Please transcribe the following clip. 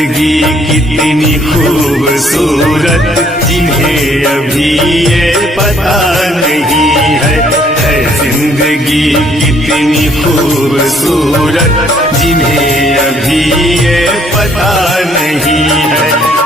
जिंदगी कितनी खूबसूरत जिन्हें अभी ये पता नहीं है जिंदगी कितनी खूबसूरत जिन्हें अभी ये पता नहीं